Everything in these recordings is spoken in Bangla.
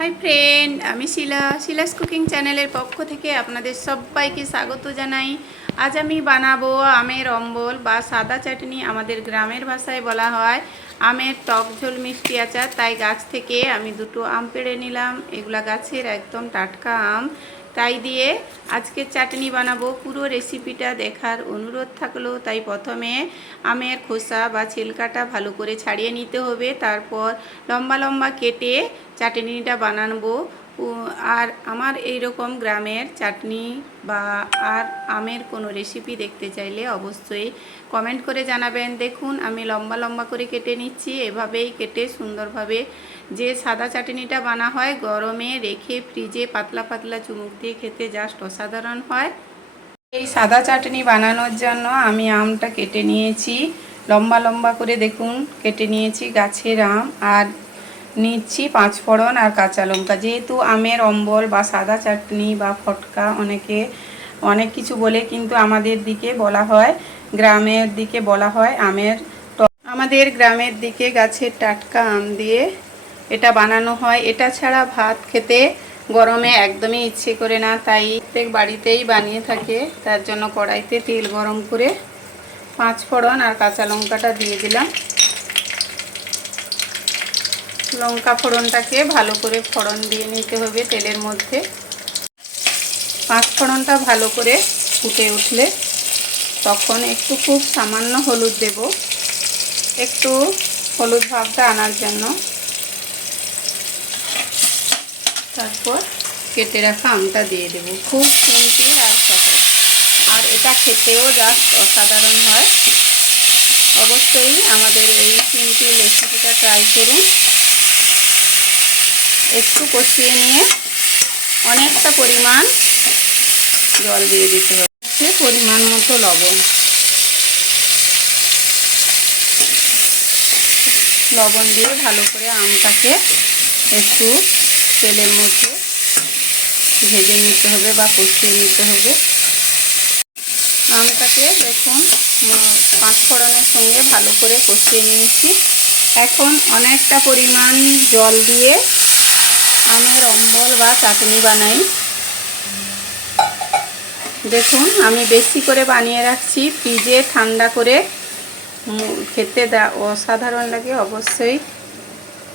হাই ফ্রেন্ড, আমি শিলাস কুকিং চ্যানেলের পক্ষ থেকে আপনাদের সবাইকে স্বাগত জানাই। আজ আমি বানাবো আমের অম্বল বা সাদা চাটনি। আমাদের গ্রামের ভাষায় বলা হয় আমের টক ঝোল মিষ্টি আচার। তাই গাছ থেকে আমি দুটো আম পেড়ে নিলাম। এগুলা গাছের একদম টাটকা আম, তাই দিয়ে আজকে চাটনি বানাবো। পুরো রেসিপিটা দেখার অনুরোধ থাকলো। তাই প্রথমে আমের খোসা বা ছিলকাটা ভালো করে ছাড়িয়ে নিতে হবে, তারপর লম্বা লম্বা কেটে চাটনিটা বানাবো। আর আমার এই রকম গ্রামের চাটনি বা আর আমের কোনো রেসিপি দেখতে চাইলে অবশ্যই কমেন্ট করে জানাবেন। দেখুন আমি লম্বা লম্বা করে কেটে নিচ্ছি। এভাবেই কেটে সুন্দরভাবে যে সাদা চাটনিটা বানা হয় গরমে রেখে ফ্রিজে পাতলা পাতলা চুমুক দিয়ে খেতে জাস্ট অসাধারণ হয়। এই সাদা চাটনি বানানোর জন্য আমি আমটা কেটে নিয়েছি লম্বা লম্বা করে, দেখুন কেটে নিয়েছি গাছের আম। আর নিচ্ছি 5 ফোড়ন আর কাঁচা লঙ্কা। যেহেতু আমের অম্বল বা সাদা চাটনি বা ফটকা অনেকে অনেক কিছু বলে, কিন্তু আমাদের দিকে বলা হয়, গ্রামের দিকে বলা হয় আমের টক। আমাদের গ্রামের দিকে গাছের টাটকা আম দিয়ে এটা বানানো হয়। এটা ছাড়া ভাত খেতে গরমে একদমই ইচ্ছে করে না, তাই প্রত্যেক বাড়িতেই বানিয়ে থাকে। তার জন্য কড়াইতে তেল গরম করে 5 ফোড়ন আর কাঁচা লঙ্কাটা দিয়ে দিলাম। লঙ্কা ফোড়নটাকে ভালো করে ফোড়ন দিয়ে নিতে হবে তেলের মধ্যে। 5 ফোড়নটা ভালো করে ফুটে উঠলে তখন একটু খুব সামান্য হলুদ দেব, একটু হলুদ ভাবটা আনার জন্য। তারপর কেটে রাখা আমটা দিয়ে দেব। খুব সিম্পল আর সহজ, আর এটা খেতেও জাস্ট অসাধারণ হয়। অবশ্যই আমাদের এই সিম্পল রেসিপিটা ট্রাই করুন। একটু কষিয়ে নিয়ে অনেকটা পরিমাণ জল দিয়ে দিতে হবে, পরিমাণ মতো লবণ দিয়ে ভালো করে আমটাকে একটু তেলের মধ্যে ভেজে নিতে হবে বা কষিয়ে নিতে হবে। আমটাকে দেখুন 5 ফোড়নের সঙ্গে ভালো করে কষিয়ে নিয়েছি। এখন অনেকটা পরিমাণ জল দিয়ে আমের অম্বল বা চাটনি বানাই। দেখুন আমি বেশি করে বানিয়ে রাখছি, ফ্রিজে ঠান্ডা করে খেতে অসাধারণ লাগে। অবশ্যই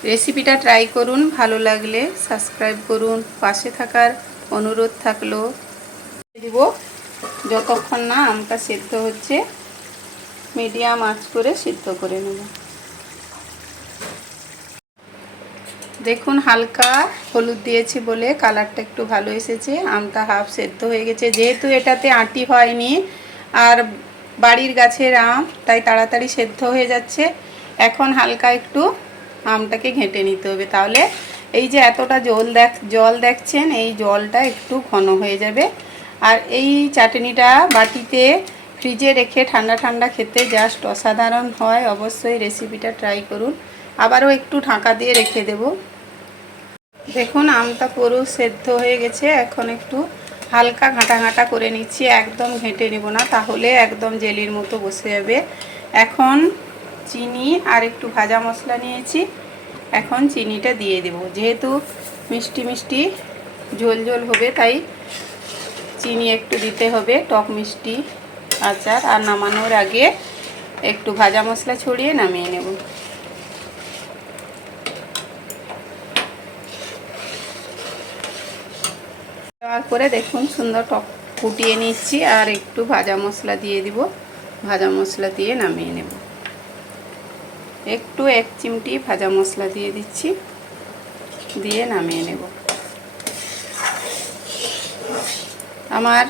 রেসিপিটা ট্রাই করুন। ভালো লাগলে সাবস্ক্রাইব করুন। পাশে থাকার অনুরোধ থাকলো। দিব যতক্ষণ না আমটা সেদ্ধ হচ্ছে, মিডিয়াম আঁচ করে সিদ্ধ করে নেব। দেখুন হালকা হলুদ দিয়েছি বলে কালারটা একটু ভালো এসেছে। আমটা হাফ সেদ্ধ হয়ে গেছে। যেহেতু এটাতে আঁটি হয়নি আর বাড়ির গাছের আম, তাই তাড়াতাড়ি সেদ্ধ হয়ে যাচ্ছে। এখন হালকা একটু আমটাকে ঘেঁটে নিতে হবে, তাহলে এই যে এতটা জল দেখছেন, এই জলটা একটু ঘন হয়ে যাবে। আর এই চাটনিটা বাটিতে ফ্রিজে রেখে ঠান্ডা ঠান্ডা খেতে জাস্ট অসাধারণ হয়। অবশ্যই রেসিপিটা ট্রাই করুন। আবারও একটু ঢাকা দিয়ে রেখে দেব। দেখুন আমটা পুরো সেদ্ধ হয়ে গেছে। এখন একটু হালকা ঘাঁটা ঘাঁটা করে নিচ্ছি, একদম ঘেঁটে নেব না, তাহলে একদম জেলির মতো বসে যাবে। এখন চিনি আর একটু ভাজা মশলা নিয়েছি, এখন চিনিটা দিয়ে দেব। যেহেতু মিষ্টি মিষ্টি ঝোল ঝোল হবে, তাই চিনি একটু দিতে হবে। টক মিষ্টি আচার। আর নামানোর আগে একটু ভাজা মশলা ছড়িয়ে নামিয়ে নেব। দেওয়ার পরে দেখুন সুন্দর টক ফুটিয়ে নিচ্ছি, আর একটু ভাজা মশলা দিয়ে দিব। ভাজা মশলা দিয়ে নামিয়ে নেব। একটু 1 চিমটি ভাজা মশলা দিয়ে দিচ্ছি, দিয়ে নামিয়ে নেব। আমার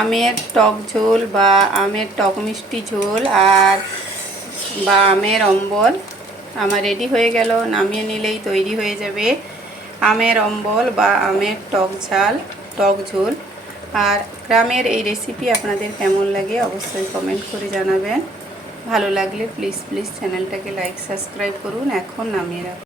আমের টক ঝোল বা আমের টক মিষ্টি ঝোল আর বা আমের অম্বল আমার রেডি হয়ে গেল। নামিয়ে নিলেই তৈরি হয়ে যাবে আমের অম্বল বা আমের টক ঝোল। আর গ্রামের এই রেসিপি আপনাদের কেমন লাগে অবশ্যই কমেন্ট করে জানাবেন। ভালো লাগলে প্লিজ চ্যানেলটাকে লাইক সাবস্ক্রাইব করুন। এখন নামিয়ে রাখুন।